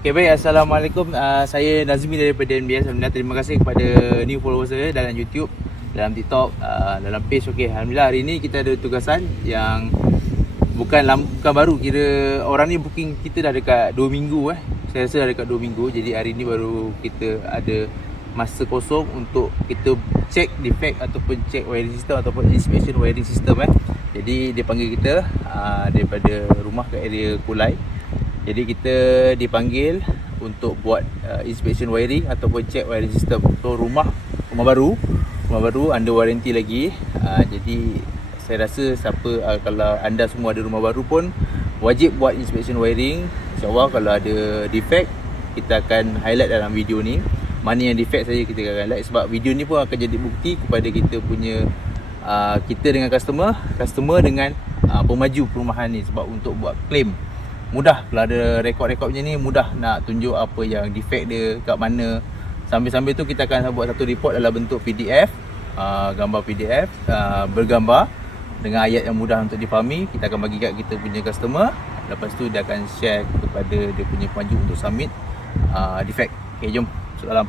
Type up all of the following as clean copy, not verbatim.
Okay, baik. Assalamualaikum. Saya Nazmi daripada NBS. Alhamdulillah, terima kasih kepada new followers saya dalam YouTube, dalam TikTok, dalam page. Okay, Alhamdulillah hari ni kita ada tugasan yang bukan baru. Kira orang ni booking kita dah dekat 2 minggu Saya rasa dah dekat 2 minggu. Jadi hari ni baru kita ada masa kosong untuk kita check defect ataupun check wiring system ataupun inspection wiring system Jadi dia panggil kita daripada rumah ke area Kulai. Jadi kita dipanggil untuk buat inspection wiring ataupun check wiring system. So rumah baru under warranty lagi. Jadi saya rasa siapa kalau anda semua ada rumah baru pun wajib buat inspection wiring. InsyaAllah kalau ada defect kita akan highlight dalam video ni. Mana yang defect saja kita akan highlight, sebab video ni pun akan jadi bukti kepada kita punya kita dengan customer dengan pemaju perumahan ni. Sebab untuk buat claim mudah, kalau ada rekod-rekod macam ni mudah nak tunjuk apa yang defect dia kat mana. Sambil-sambil tu kita akan buat satu report dalam bentuk PDF, gambar PDF bergambar dengan ayat yang mudah untuk difahami. Kita akan bagi kat kita punya customer. Lepas tu dia akan share kepada dia punya pemaju untuk submit defect. Okay, jom masuk dalam.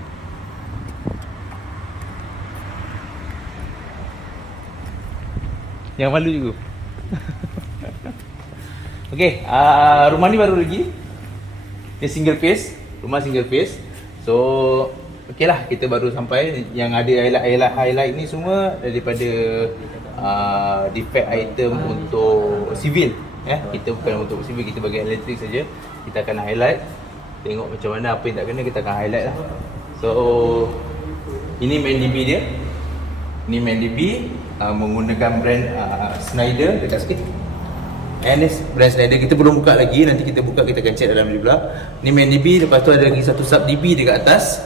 Jangan malu juga. Okay, rumah ni baru lagi. Dia single phase, rumah single phase. So, okey lah, kita baru sampai. Yang ada highlight ni semua daripada defect item untuk civil. Kita bukan untuk civil, kita bagi elektrik saja. Kita akan highlight, tengok macam mana, apa yang tak kena kita akan highlight lah. So, ini main DB dia. Ini main DB menggunakan brand Schneider. Dekat sikit. NS brand Schneider. Kita belum buka lagi, nanti kita buka, kita akan check dalam ni pula. Ni main DB, lepas tu ada lagi satu sub DB dekat atas.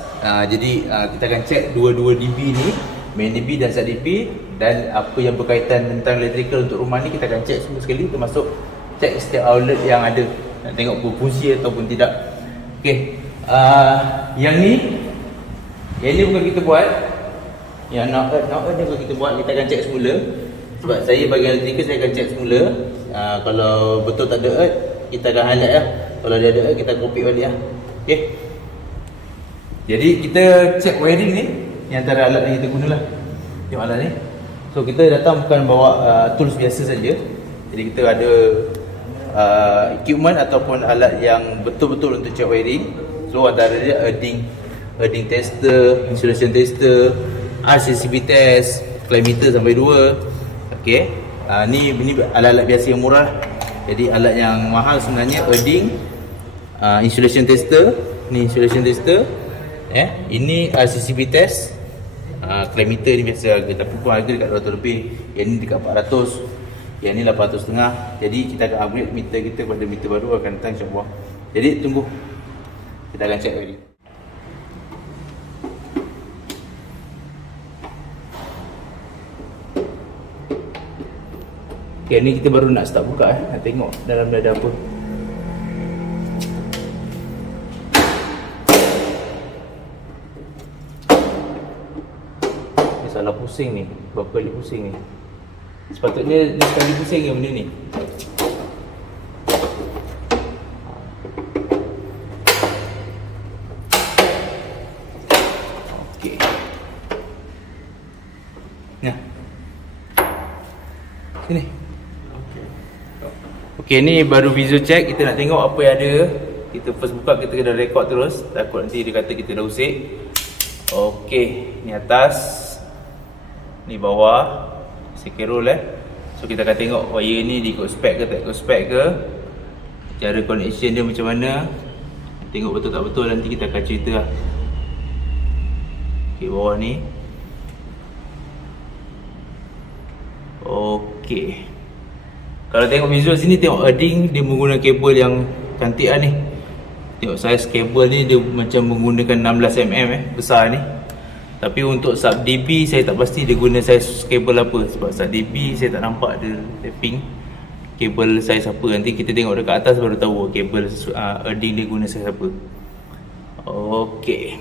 Jadi kita akan check dua-dua DB ni, main DB dan sub DB, dan apa yang berkaitan tentang electrical untuk rumah ni kita akan check semua sekali, termasuk check setiap outlet yang ada, nak tengok berfungsi ataupun tidak. Okey, yang ni bukan kita buat. Yang knock ni bukan kita buat, kita akan check semula. Sebab saya bagian electrical, saya akan check semula. Kalau betul tak ada earth, kita akan highlight lah. Kalau dia ada earth, kita copy balik lah. Okay. Jadi kita check wiring ni, ni antara alat yang kita guna lah. Tengok alat ni. So kita datang bukan bawa tools biasa saja. Jadi kita ada equipment ataupun alat yang betul-betul untuk check wiring. So antara dia earthing tester, insulation tester, RCCB test, climate sampai 2. Okay, ni alat-alat biasa yang murah. Jadi alat yang mahal sebenarnya earthing, insulation tester. Ni insulation tester. Ini RCCB test. Climate ni biasa harga, tapi pun harga dekat 200 lebih. Yang ni dekat 400. Yang ni 800.5. Jadi kita akan upgrade meter kita pada meter baru akan datang insyaAllah. Jadi tunggu, kita akan check lagi. Okay, ni kita baru nak start buka nak tengok dalam dia ada apa. Ni salah pusing ni, berapa kali pusing ni. Sepatutnya dia sekali pusing ke benda ni. Okey. Nah. Sini. Okay, ni baru visual check. Kita nak tengok apa yang ada. Kita first buka, kita kena record terus. Takut nanti dia kata kita dah usik. Okay, ni atas, ni bawah, second roll So kita akan tengok wire ni dia ikut spec ke tak ikut spec ke, cara connection dia macam mana. Tengok betul tak betul, nanti kita akan cerita lah. Okay, bawah ni. Okay, kalau tengok visual sini, tengok earthing dia menggunakan kabel yang cantik lah ni. Tengok saiz kabel ni dia macam menggunakan 16mm besar ni. Tapi untuk sub DB saya tak pasti dia guna saiz kabel apa. Sebab sub DB saya tak nampak ada tapping kabel saiz apa. Nanti kita tengok dekat atas baru tahu kabel earthing dia guna saiz apa. Okay.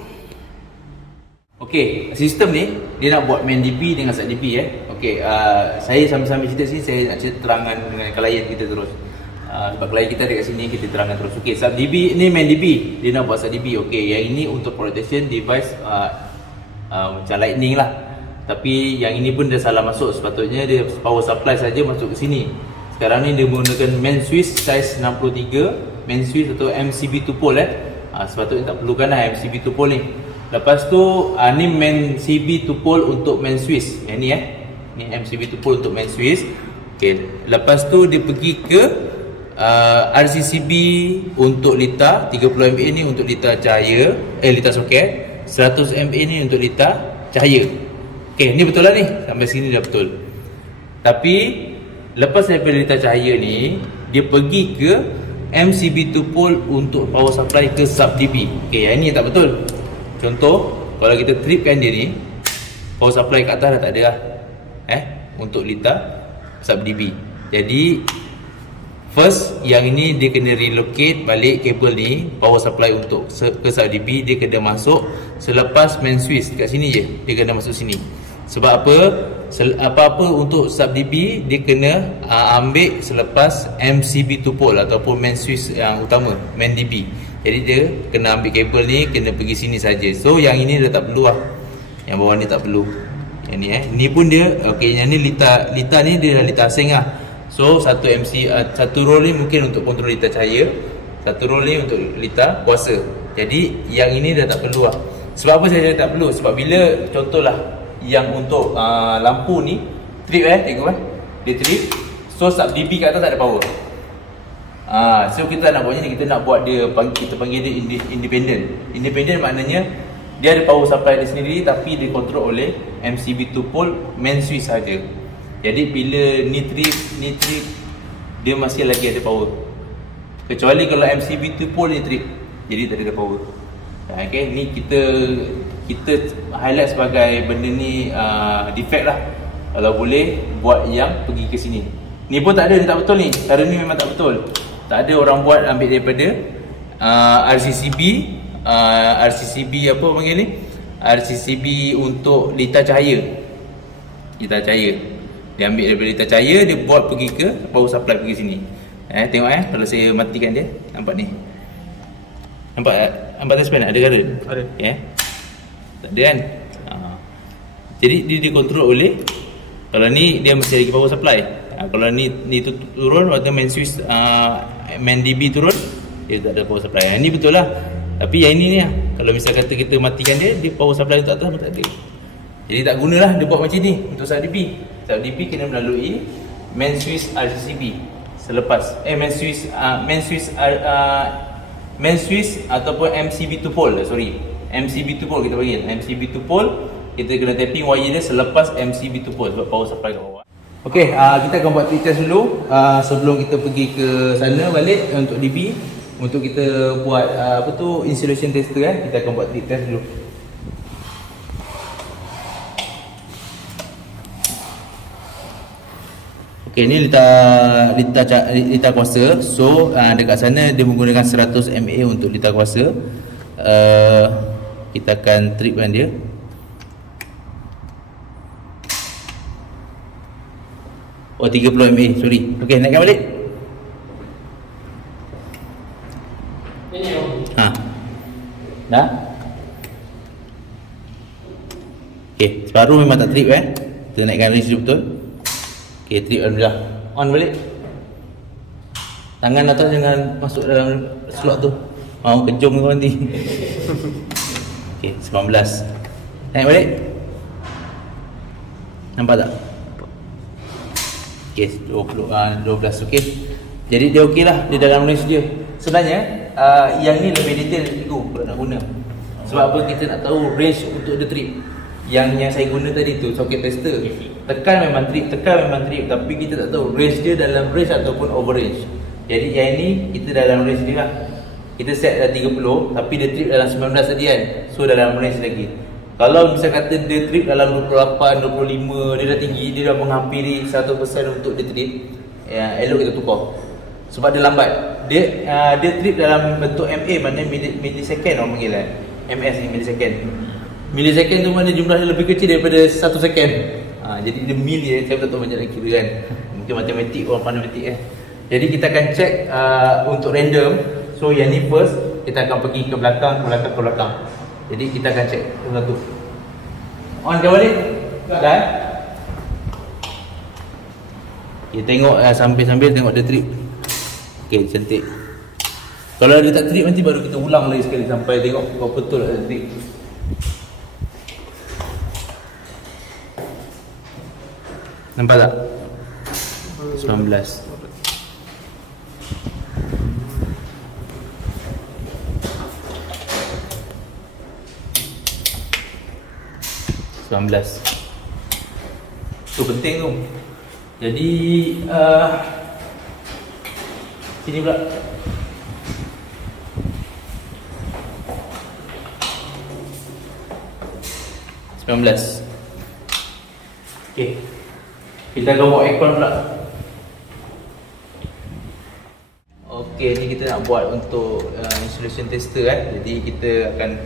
Okay, sistem ni dia nak buat main DB dengan sub DB Okey, saya sambil-sambil cerita sini, saya nak cerita terangan dengan klien kita terus. Sebab klien kita dekat sini, kita terangkan terus. Okey, sub DB ni main DB, dia nak buat sub DB. Okey, yang ini untuk protection device macam lightning lah. Tapi yang ini pun dia salah masuk, sepatutnya dia power supply saja masuk ke sini. Sekarang ni dia menggunakan main switch size 63, main switch atau MCB 2 pole sepatutnya tak perlukan lah MCB 2 pole ni. Lepas tu ni main CB 2 pole untuk main switch. Yang ni ni MCB 2 pole untuk main switch. Okey, lepas tu dia pergi ke RCCB untuk lita 30 mA ni untuk lita cahaya, lita soket, 100 mA ni untuk lita cahaya. Okey, ni betul lah ni. Sampai sini dah betul. Tapi lepas daripada lita cahaya ni, dia pergi ke MCB 2 pole untuk power supply ke sub DB. Okey, yang ni tak betul. Contoh, kalau kita tripkan dia ni, power supply kat atas dah tak ada lah. Untuk lita sub DB. Jadi first, yang ini dia kena relocate balik kabel ni, power supply untuk ke sub DB dia kena masuk selepas main switch. Dekat sini je dia kena masuk sini. Sebab apa? Apa-apa untuk sub DB dia kena ambil selepas MCB 2 pole ataupun main switch yang utama, main DB. Jadi dia kena ambil kabel ni, kena pergi sini saja. So yang ini dah tak perlu lah. Yang bawah ni tak perlu. Yang ni ni pun dia okey, yang ni lita ni dia dah lita asing lah. So satu roll ni mungkin untuk kontrol lita cahaya, satu roll ni untuk lita kuasa. Jadi yang ini dah tak perlu lah. Sebab apa saya tak perlu? Sebab bila contohlah yang untuk lampu ni trip tengok dia trip. So sub DB kat atas tak ada power. So kita nak buatnya ni, kita nak buat dia, kita panggil dia independent. Independent maknanya dia ada power supply dia sendiri tapi dikontrol oleh MCB 2 pole main switch saja. Jadi bila ni trip dia masih lagi ada power. Kecuali kalau MCB 2 pole ni trip, jadi tak ada power. Okay, ni kita highlight sebagai benda ni defect lah. Kalau boleh buat yang pergi ke sini. Ni pun tak ada, ni tak betul ni. Cara ni memang tak betul. Tak ada orang buat ambil daripada RCCB apa panggil ni? RCCB untuk lita cahaya. Lita cahaya. Dia ambil daripada lita cahaya, dia buat pergi ke power supply pergi sini. Tengok kalau saya matikan dia, nampak ni. Nampak touchpad ada current? Ada. Tak ada kan? Jadi dia dikontrol oleh, kalau ni dia mesti lagi power supply. Kalau ni tu turun atau main switch main DB turun, dia tak ada power supply. Ni betul lah. Tapi yang ini ni lah, kalau misal kata kita matikan dia power supply untuk atas pun tak ada. Jadi tak gunalah dia buat macam ni untuk sub DB. Sub DB kena melalui main switch RCCB selepas main switch ataupun MCB 2 pole, MCB 2 pole kita panggil. MCB 2 pole kita kena tapping wire dia selepas MCB 2 pole sebab power supply kat bawah. Okey, kita akan buat test dulu sebelum kita pergi ke sana balik untuk DB. Untuk kita buat insulation tester kita akan buat test dulu. Okey, ni lita kuasa. So dekat sana dia menggunakan 100 mA untuk lita kuasa. Kita akan tripkan dia. Oh, 30 mA, sorry. Okey, naikkan balik. Dah? Okey, separuh memang tak trip Kita naikkan range dulu betul. Okey, trip alhamdulillah. On balik. Tangan atas jangan masuk dalam slot tu. Mau kejung kau nanti. Okey, 19. Naik balik. Nampak tak? Okey, 12 okey. Jadi dia okey lah, dia dalam range dia. Sebenarnya yang ni lebih detail cikgu kalau nak guna. Sebab apa, kita nak tahu range untuk the trip. Yang saya guna tadi tu socket tester. Tekan memang trip, tapi kita tak tahu range dia dalam range ataupun over range. Jadi yang ni kita dalam range dia lah. Kita set dah 30 tapi dia trip dalam 19 tadi kan. So dalam range lagi. Kalau misal kata dia trip dalam 28, 25, dia dah tinggi, dia dah menghampiri 100% untuk dia trip, elok kita tukar. Sebab dia lambat. Dia trip dalam bentuk MA, maknanya millisecond orang panggil kan. MS ni millisecond. Millisecond tu mana jumlahnya lebih kecil daripada 1 second. Jadi dia milli saya tak tahu macam nak kira kan. Mungkin matematik, orang pandai matematik Jadi kita akan check untuk random. So yang ni first, kita akan pergi ke belakang, ke belakang, ke belakang. Jadi kita akan check satu-satu. On ke balik? Dah? Kita tengok sambil-sambil tengok dia trip. Okay, cantik. Kalau dia tak trip nanti baru kita ulang lagi sekali sampai tengok kau betul tak trip. Nampak tak? 19. 19. Tu penting tu. Jadi sini pula. Okay. Kita akan buat aircon pula. Okay, ni kita nak buat untuk insulation tester Jadi kita akan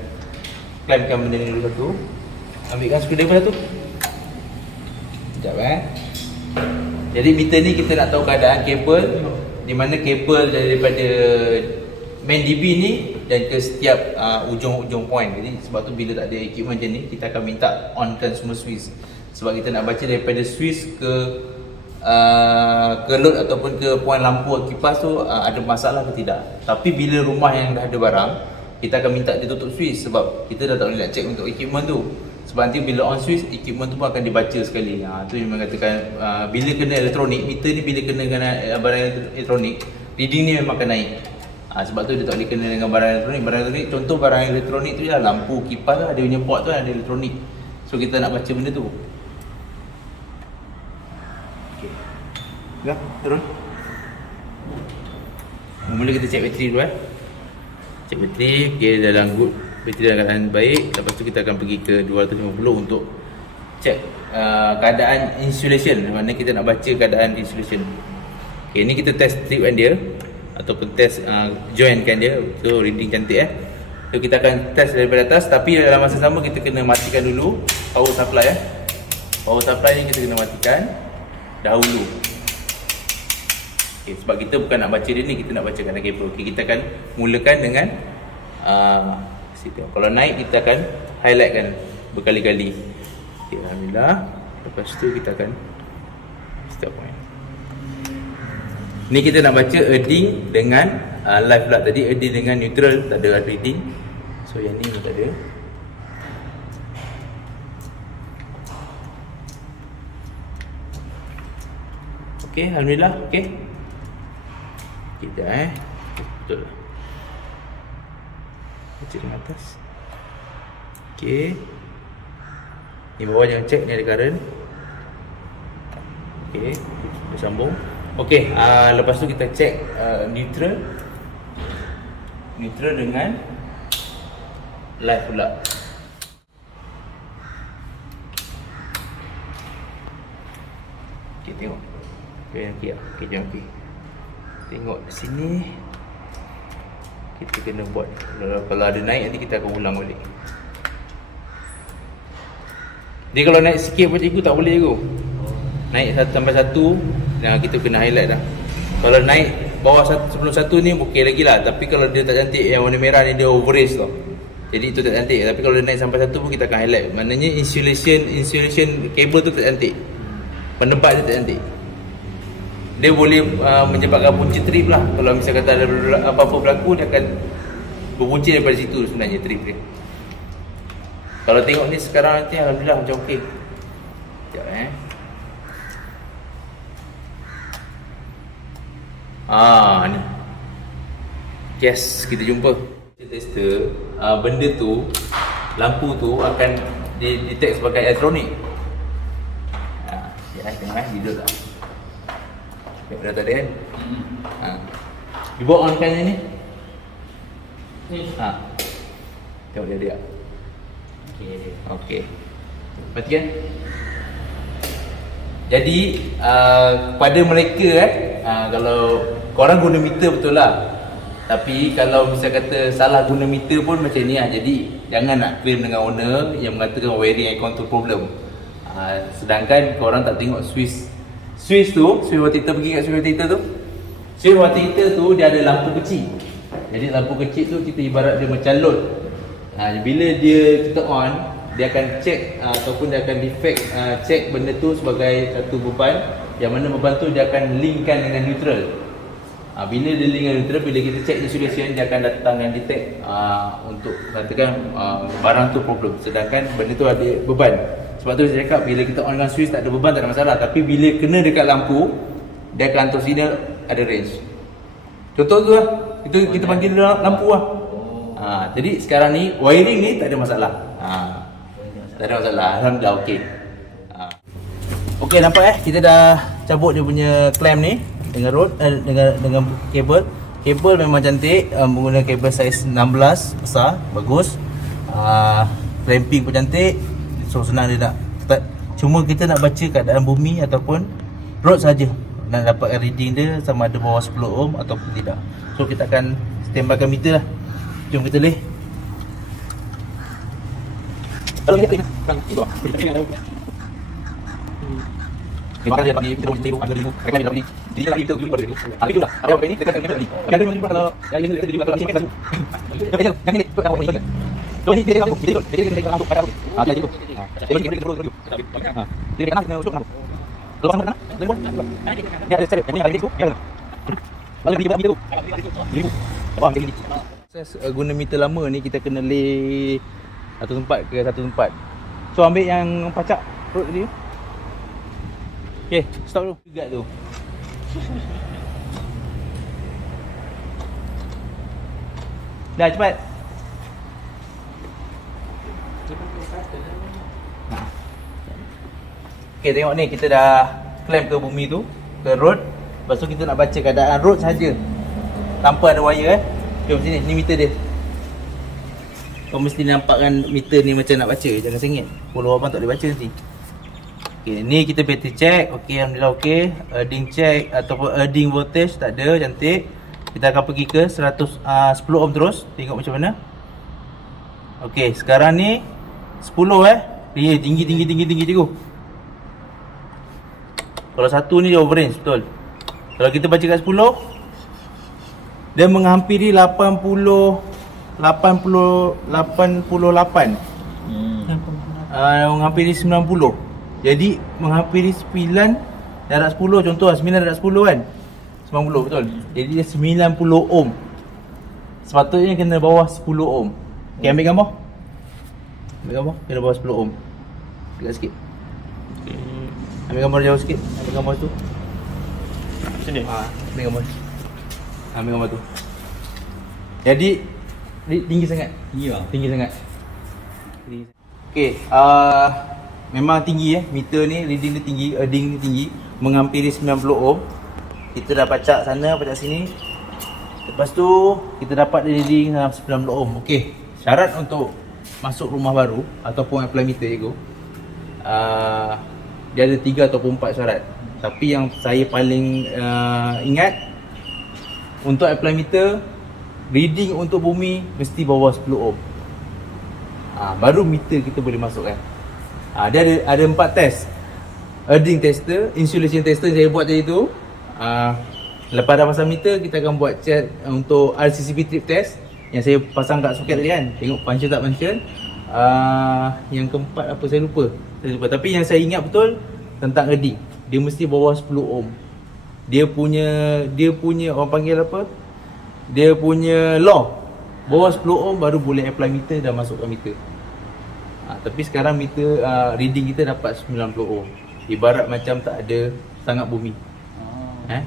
clampkan benda ni dulu satu. Ambilkan screwdriver satu. Sekejap Jadi meter ni kita nak tahu keadaan kabel, di mana kabel daripada main DB ni dan ke setiap ujung-ujung point. Jadi sebab tu bila tak ada equipment macam ni, kita akan minta onkan semua switch. Sebab kita nak baca daripada switch ke load ataupun ke point lampu kipas tu ada masalah ke tidak. Tapi bila rumah yang dah ada barang, kita akan minta dia tutup switch sebab kita dah tak boleh nak check untuk equipment tu. Sebab nanti bila on switch, equipment tu pun akan dibaca sekali. Tu yang mengatakan bila kena elektronik, meter ni bila kena barang elektronik, reading ni memang akan naik. Sebab tu dia tak boleh kena dengan barang elektronik. Barang elektronik, contoh barang elektronik tu je lah, lampu, kipas lah, dia punya port tu ada elektronik. So kita nak baca benda tu. Okay. Dah, turun. Mula kita check bateri dulu Check bateri, okay, dalam good. Bateri dalam keadaan baik. Lepas tu kita akan pergi ke 250 untuk check keadaan insulation. Mana kita nak baca keadaan insulation. Okay, ni kita test strip kan dia ataupun test join kan dia. So reading cantik So kita akan test daripada atas, tapi dalam masa sama kita kena matikan dulu power supply Power supply ni kita kena matikan dahulu. Okay, sebab kita bukan nak baca dia ni, kita nak baca keadaan kabel. Okay, kita akan mulakan dengan kalau naik kita akan highlight kan berkali-kali. Okay, alhamdulillah. Lepas tu kita akan start point. Ni kita nak baca earding dengan live pula. Tadi earding dengan neutral tak ada reading. So yang ni tak ada. Okay, alhamdulillah. Okay, kita betul. Baca dengan atas. Okay, ni bawah jangan check, ni ada current. Okay, kita sambung. Okay, lepas tu kita check neutral dengan live pula. Okay, tengok. Okay, okey lah. Okay, jom okey. Tengok sini. Kita kena buat. Kalau ada naik nanti kita akan ulang balik. Dia kalau naik sikit pun cikgu tak boleh cikgu. Naik sampai 1, kita kena highlight dah. Kalau naik bawah sebelum 1 ni okey lagi lah. Tapi kalau dia tak cantik, yang warna merah ni dia overrace tau. Jadi itu tak cantik. Tapi kalau dia naik sampai 1 pun kita akan highlight. Maknanya insulation kabel tu tak cantik. Penebat dia tak cantik. Dia boleh menyebabkan punca trip lah. Kalau misalnya kata ada apa-apa berlaku, dia akan berpunca daripada situ sebenarnya trip dia. Kalau tengok ni sekarang nanti alhamdulillah macam okey. Sekejap ni. Yes, kita jumpa. Tester, benda tu, lampu tu akan detect sebagai elektronik. Tengok video tak? Dah tak ada kan? Cuba on kan ni. Tengok dia ada. Okey. Matikan. Jadi pada mereka kalau korang guna meter betul lah. Tapi kalau misal kata salah guna meter pun macam ni Jadi jangan nak claim dengan owner yang mengatakan wiring aircon tu problem. Sedangkan korang tak tengok switch tu, switch water heater, pergi kat switch water heater tu. Switch mati kita tu dia ada lampu kecil. Jadi lampu kecil tu kita ibarat dia macam load. Bila dia kita on, dia akan check ataupun dia akan defect check benda tu sebagai satu beban, yang mana beban tu dia akan linkkan dengan neutral. Bila dia link dengan neutral, bila kita check insulation, dia akan datang dan detect untuk katakan barang tu problem, sedangkan benda tu ada beban. Sebab tu saya cakap bila kita on dengan switch tak ada beban, tak ada masalah. Tapi bila kena dekat lampu, dia akan hantar signal ada range. Contoh tu lah, itu kita panggil lampu lah. Jadi sekarang ni wiring ni tak ada masalah. Tak ada masalah, alhamdulillah okey. Okey, nampak kita dah cabut dia punya clamp ni dengan rod dengan kabel. Kabel memang cantik, menggunakan kabel saiz 16 besar, bagus. Clamping pun cantik. So senang dia nak start. Cuma kita nak baca keadaan bumi ataupun rod saja, nak dapatkan reading dia sama ada bawah 10 ohm ataupun tidak. So kita akan standbykan meter lah. Jom kita leh. Kalau kita tengok itu ah. Kita lihat ni kita boleh tengok ada lima. Kita dapat ni. Dia lagi kita dulu pada ni. Tapi itulah. Apa ini dekat dengan ni. Kan dia kalau yang ini dekat kalau sini kan. Yang ini tu apa ini? So ini dia langsung dia langsung pada. Dia itu. Dia kita terus. Dia kena kena usuk. Lepas mana? Dia ada set. Yang ini tu. Lalu dia tu. Apa yang ini? Proses guna meter lama ni kita kena lay satu tempat ke satu tempat. So ambil yang pacak rod tadi. Okey, stop dulu. Guard tu. Dah cepat. Okey, tengok ni kita dah clamp ke bumi tu, ke rod. Lepas tu kita nak baca keadaan rod saja. Tanpa ada wire Jom sini, ni meter dia. Kau mesti nampakkan meter ni macam nak baca, jangan sengit. Follow abang tak boleh baca nanti. Okey, ni kita battery check. Okey, alhamdulillah okey. Earthing check ataupun earthing voltage tak ada, cantik. Kita akan pergi ke 10 ohm terus, tengok macam mana. Okey, sekarang ni 10 dia tinggi cikgu. Kalau satu ni dia overrange betul. Kalau kita baca kat 10 dia menghampiri 88. Menghampiri 90. Jadi menghampiri 9 darab 10, contoh 9 darab 10 kan. 90 betul. Jadi dia 90 ohm. Sepatutnya kena bawah 10 ohm. Okey, ambil gambar. Kena bawah 10 ohm. Dekat sikit. Ambil gambar jauh sikit. Ambil gambar tu. Sini. Ambil gambar. Ambil gambar tu. Jadi tinggi sangat. Tinggi sangat. Okey, memang tinggi meter ni reading dia tinggi, earthing dia tinggi, menghampiri 90 ohm. Kita dah pacak sana, pacak sini. Lepas tu kita dapat reading 90 ohm. Okey, syarat untuk masuk rumah baru ataupun apply meter cikgu, dia ada 3 ataupun 4 syarat. Tapi yang saya paling ingat, untuk apply meter, reading untuk bumi mesti bawah 10 ohm. Baru meter kita boleh masukkan. Dia ada 4 test. Earthing tester, insulation tester saya buat tadi tu. Lepas dah pasang meter, kita akan buat check untuk RCCB trip test yang saya pasang kat soket tadi kan. Tengok function tak function. Yang keempat apa saya lupa. Tapi yang saya ingat betul tentang earthing, dia mesti bawah 10 ohm. Dia punya orang panggil apa? Dia punya law. Bawah 10 ohm baru boleh apply meter dan masukkan meter. Tapi sekarang meter reading kita dapat 90 ohm. Ibarat macam tak ada sangat bumi.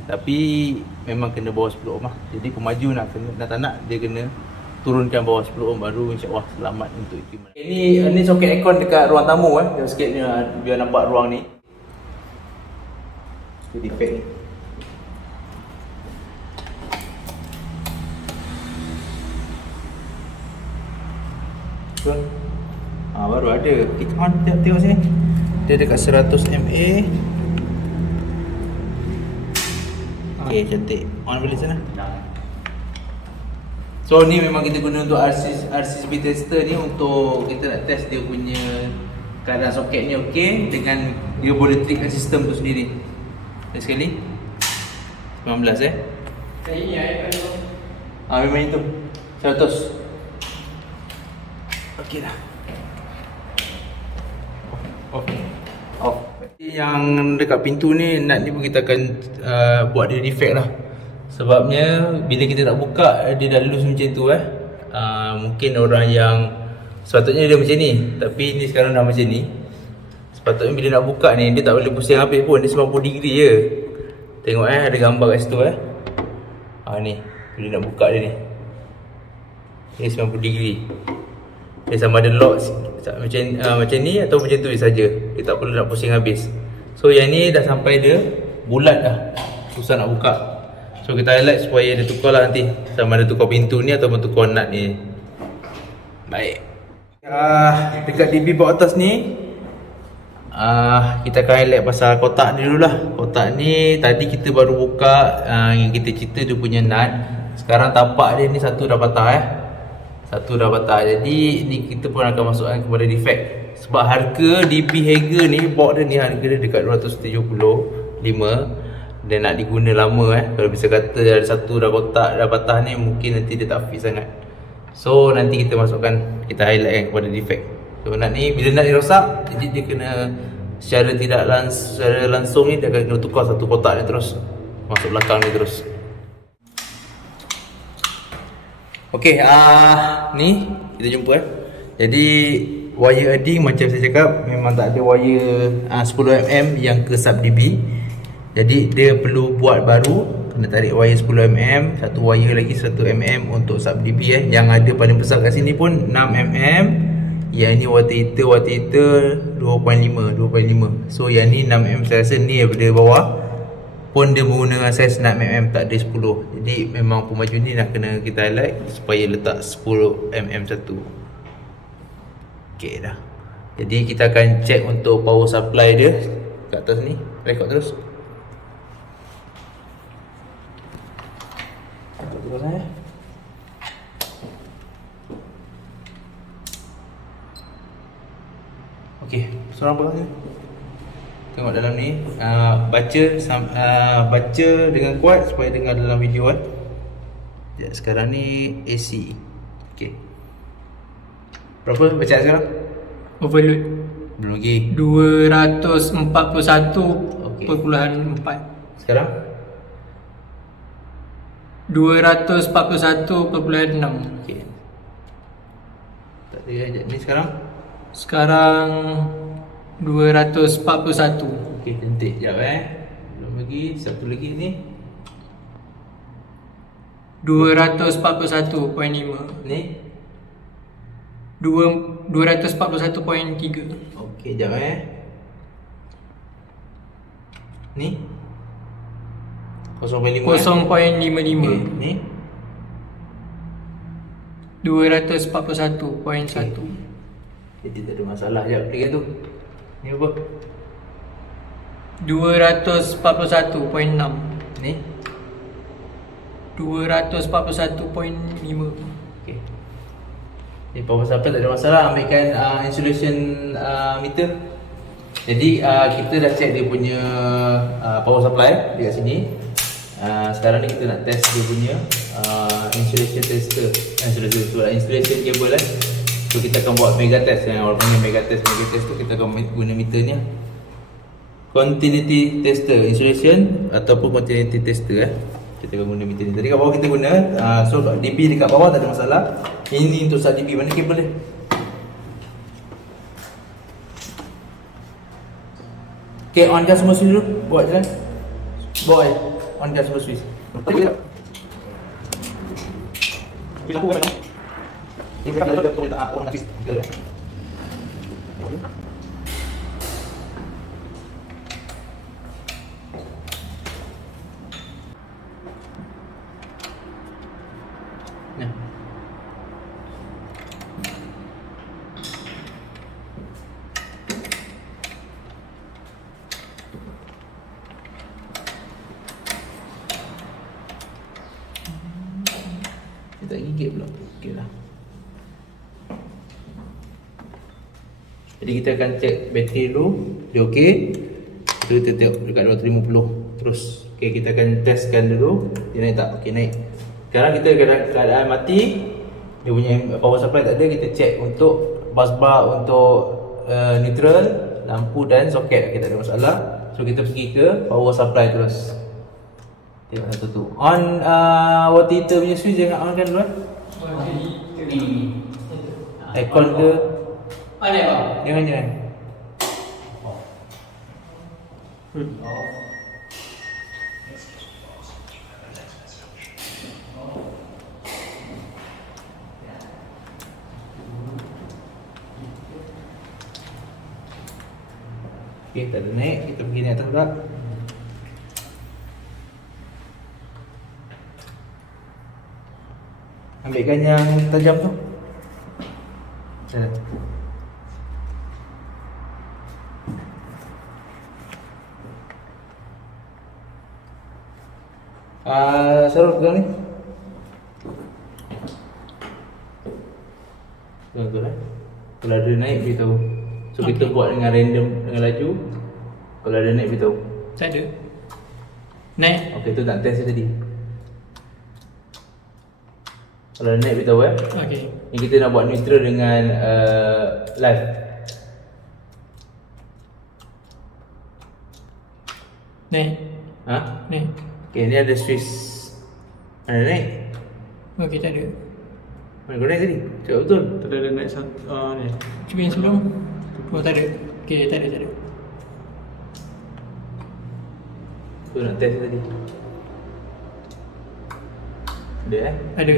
Tapi memang kena bawah 10 ohm lah. Jadi pemaju nak tak nak dia kena turunkan bawah 10 ohm baru insya-Allah selamat untuk equipment. Ini soket aircon dekat ruang tamu Jom sikit ni biar nampak ruang ni. Jadi defect ni. Baru ada. Kita on, tengok sini. Dia dekat 100 mA. Okey, cantik. On balik sana. So ni memang kita guna untuk RCCB tester ni, untuk kita nak test dia punya keadaan soketnya okey dengan dia boleh trigger sistem tu sendiri. Sekali 19 Ini iPad tu. Memang itu 100. Okey dah. Off. Yang dekat pintu ni nut ni pun kita akan buat dia defect lah. Sebabnya bila kita nak buka dia dah loose macam tu mungkin orang yang sepatutnya dia macam ni, tapi ni sekarang dah macam ni. Sepatutnya bila nak buka ni dia tak boleh pusing habis pun, dia 90 degree je. Tengok ada gambar kat situ ni bila nak buka dia ni. Ni 90 degree. Dia sama ada lock macam ni atau macam tu saja. Dia tak perlu nak pusing habis. So yang ni dah sampai dia bulat dah, susah nak buka. So kita highlight supaya dia tukar lah nanti, sama ada tukar pintu ni ataupun tukar nut ni. Baik. Dekat DB bawah atas ni kita akan highlight pasal kotak ni dulu lah. Kotak ni tadi kita baru buka, yang kita cerita dia punya nut. Sekarang tapak dia ni satu dah patah satu dah patah. Jadi ni kita pun akan masukkan kepada defect. Sebab harga DB Hager ni, box dia ni harga dia dekat 275. Dan nak diguna lama kalau bisa kata ada satu dah kotak dah patah ni, mungkin nanti dia tak fit sangat. So nanti kita masukkan, kita highlight kepada defect. So nut ni bila nut ni rosak, jadi dia kena secara langsung ni dia akan kena tukar satu kotak ni terus masuk belakang ni terus. Okey, ni kita jumpa Jadi wire adding macam saya cakap memang tak ada wire 10mm yang ke sub DB. Jadi dia perlu buat baru, kena tarik wire 10mm, satu wire lagi 1mm untuk sub DB Yang ada paling besar kat sini pun 6mm. Yang ni water heater 2.5. So yang ni 6mm, saya rasa ni daripada bawah pun dia menggunakan saiz 6mm, tak ada 10. Jadi memang pemaju ni nak kena kita highlight supaya letak 10mm satu. Okey dah. Jadi kita akan check untuk power supply dia kat atas ni. Record terus. Okey, seorang apa ni? Tengok dalam ni, baca dengan kuat supaya dengar dalam video Ya, sekarang ni AC. Okey. Berapa bacaan sekarang? Overload Belum lagi. 241.4. Sekarang? 241.6. Okey. Tak ada ajak ni sekarang? Sekarang 241. Okey, cantik. Sekejap belum lagi. Satu lagi ni 241.5. Ni 241.3. Okey, sekejap Ni 0.5. 0.55. Okay, ni 241.1. Jadi tak ada masalah. Sekejap, pegang tu. Ni apa? 241.6. Ni 241.5. okey. Ni power supply tak ada masalah. Ambilkan insulation meter. Jadi kita dah check dia punya power supply dekat sini. Sekarang ni kita nak test dia punya insulation tester. Insulation cable So kita akan buat mega test. Yang orang panggil mega test tu kita akan guna meter ni continuity tester, insulation ataupun continuity tester kita akan guna meter ni. Tadi kat bawah kita guna so DB dekat bawah tak ada masalah. Ini untuk sub DB. Mana kabel dia? Okay, on gas semua switch dulu. Buat jalan. Bawa on gas semua switch. Tapi tak. Bila aku kan. Ini kan ada tu tak on switch. Tak gigit pula. Okey lah. Jadi kita akan check bateri dulu. Dia okey. Kita tengok dekat 250. terus. Okay, kita akan testkan dulu. Dia naik tak? Okay, naik. Sekarang kita keadaan mati. Dia punya power supply tak ada. Kita check untuk bus bar, untuk neutral, lampu dan soket. Okay, tak ada masalah. So kita pergi ke power supply terus. Tengok satu tu. On water heater punya switch jangan on kan dulu. Aircon ke? Mana bang? Jangan. Okay, tak ada naik. Kita pergi naik atas pula. Ambilkan yang tajam tu. Sarul pegang ni. Betul eh. Kalau ada naik beritahu. So kita buat dengan random, dengan laju. Kalau ada naik beritahu. Tak ada. Naik. Okey, tu nak test tadi. Kalau ada naik beritahu eh. Okey. Ni kita nak buat neutral dengan live. Naik. Ha? Naik. Okey, ni ada switch. Ada naik? Okey, tak ada. Mana kau naik tadi? Cakap betul. Tak ada naik satu ni. Cuba yang sebelum. Oh, tak ada. Okey, tak ada. Tu nak test tadi. Ada eh? Ada.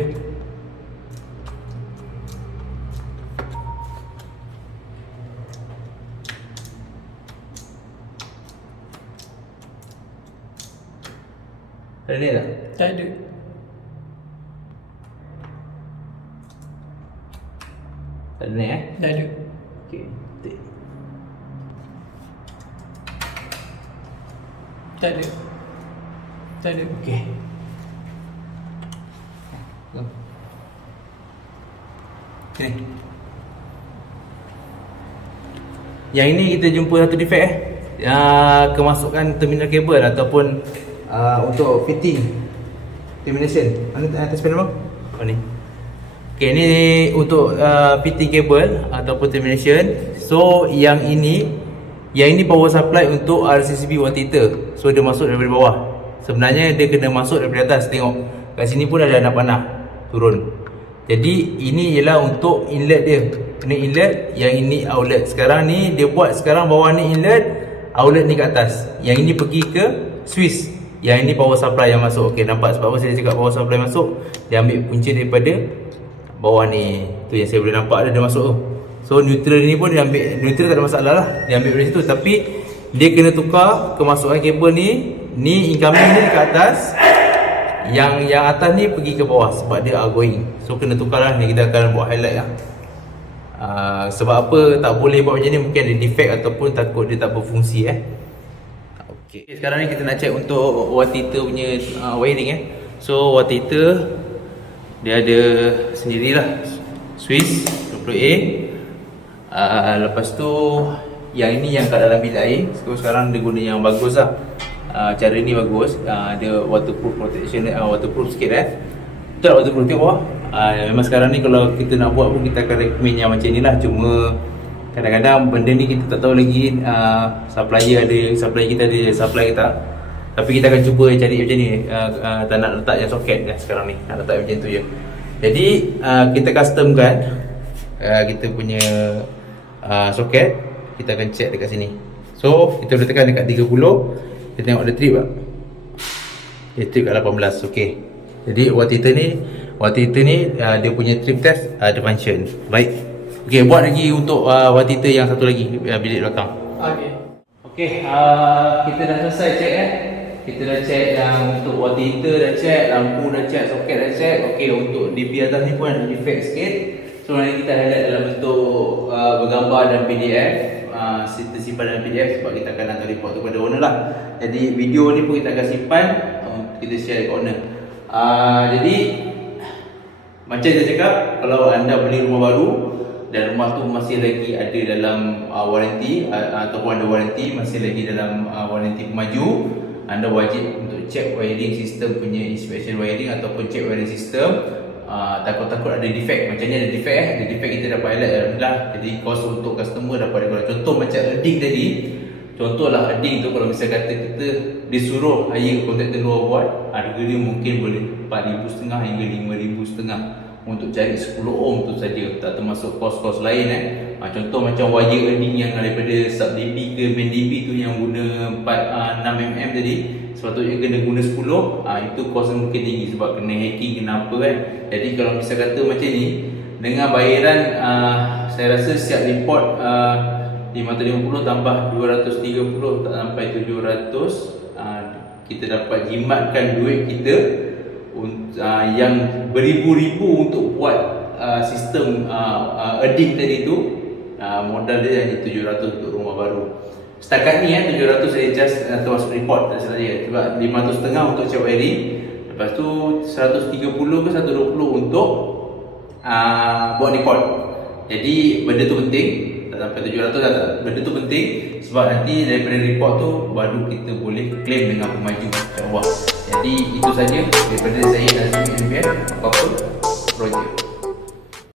Ada naik tak? Tak ada. Tak ada naik eh? Tak ada. Okey. Tik. Tak ada. Tak ada. Okey. Sini. Yang ini kita jumpa satu defect eh. Kemasukan terminal kabel ataupun untuk fitting termination. Mana atas panel bang? Oh ni. Okey, ni untuk fitting kabel ataupun termination. So yang ini power supply untuk RCCB water heater. So dia masuk daripada bawah. Sebenarnya dia kena masuk daripada atas. Tengok kat sini pun ada anak panah turun. Jadi ini ialah untuk inlet dia. Ini inlet, yang ini outlet. Sekarang ni dia buat sekarang bawah ni inlet, outlet ni kat atas. Yang ini pergi ke switch. Yang ini power supply yang masuk. Okey, nampak sebab apa saya cakap power supply masuk? Dia ambil punca daripada bawah ni. Tu yang saya boleh nampak dia masuk tu. So neutral ni pun dia ambil, neutral tak ada masalah lah. Dia ambil dari situ, tapi dia kena tukar kemasukan kabel ni. Ni incoming ni kat atas. Yang atas ni pergi ke bawah sebab dia outgoing. So kena tukar lah. Ni kita akan buat highlight lah. Sebab apa tak boleh buat macam ni? Mungkin ada defect ataupun takut dia tak berfungsi eh. Okay, sekarang ni kita nak check untuk water heater punya wiring eh. So water heater dia ada sendirilah switch 20A. Lepas tu yang ini yang kat dalam bilik air. So sekarang dia guna yang bagus lah. Cara ni bagus. Dia waterproof protection, waterproof sikit eh. Betul tak waterproof? Tengok bawah. Memang sekarang ni kalau kita nak buat pun kita akan recommend yang macam ni lah. Cuma kadang-kadang benda ni kita tak tahu lagi supplier kita ada supply kita. Tapi kita akan cuba cari macam ni. Tak nak letak yang soket kan sekarang ni. Nak letak macam tu je. Jadi kita customkan kita punya soket. Kita akan check dekat sini. So kita boleh tekan dekat 30. Kita tengok ada trip tak? Dia trip kat 18. Okey. Jadi water heater ni dia punya trip test ada function. Baik. Okey, buat lagi untuk water heater yang satu lagi bilik belakang. Okey, kita dah selesai check eh. Kita dah check yang untuk water heater dah check, lampu dah check, soket dah check. Okey, untuk DP atas ni pun ada defect sikit. So nanti kita highlight dalam bentuk bergambar dan PDF. Kita simpan dalam PDF sebab kita akan hantar report tu kepada owner lah. Jadi video ni pun kita akan simpan kita share dekat owner. Jadi macam saya cakap, kalau anda beli rumah baru dan rumah tu masih lagi ada dalam warranty ataupun ada warranty, masih lagi dalam warranty pemaju, anda wajib untuk check wiring system punya inspection wiring ataupun check wiring system. Takut-takut ada defect. Macam ni ada defect ada defect kita dapat highlight Alhamdulillah. Jadi cost untuk customer dapat dikurangi. Contoh macam earding tadi, contohlah earding tu kalau misal kata kita disuruh hire kontraktor luar buat, harga dia mungkin boleh 4,500 hingga 5,500 untuk cari 10 ohm tu saja, tak termasuk kos-kos lain contoh macam wire earding yang daripada sub dB ke main dB tu yang guna 6mm tadi, sepatutnya kena guna 10. Itu kos mungkin tinggi sebab kena hacking, kena apa kan. Jadi kalau misal kata macam ni dengan bayaran saya rasa siap report 550 tambah 230 tak sampai 700, kita dapat jimatkan duit kita yang beribu-ribu untuk buat sistem earding tadi tu. Modal dia hanya 700 untuk rumah baru. Setakat ni 700 saya just termasuk report tak salah dia. Sebab 500 untuk check wiring. Lepas tu 130 ke 120 untuk buat report. Jadi benda tu penting. Tak sampai 700 dah tak. Benda tu penting sebab nanti daripada report tu baru kita boleh claim dengan pemaju, insya-Allah. Jadi itu saja daripada saya Nazmi NBM apa-apa projek.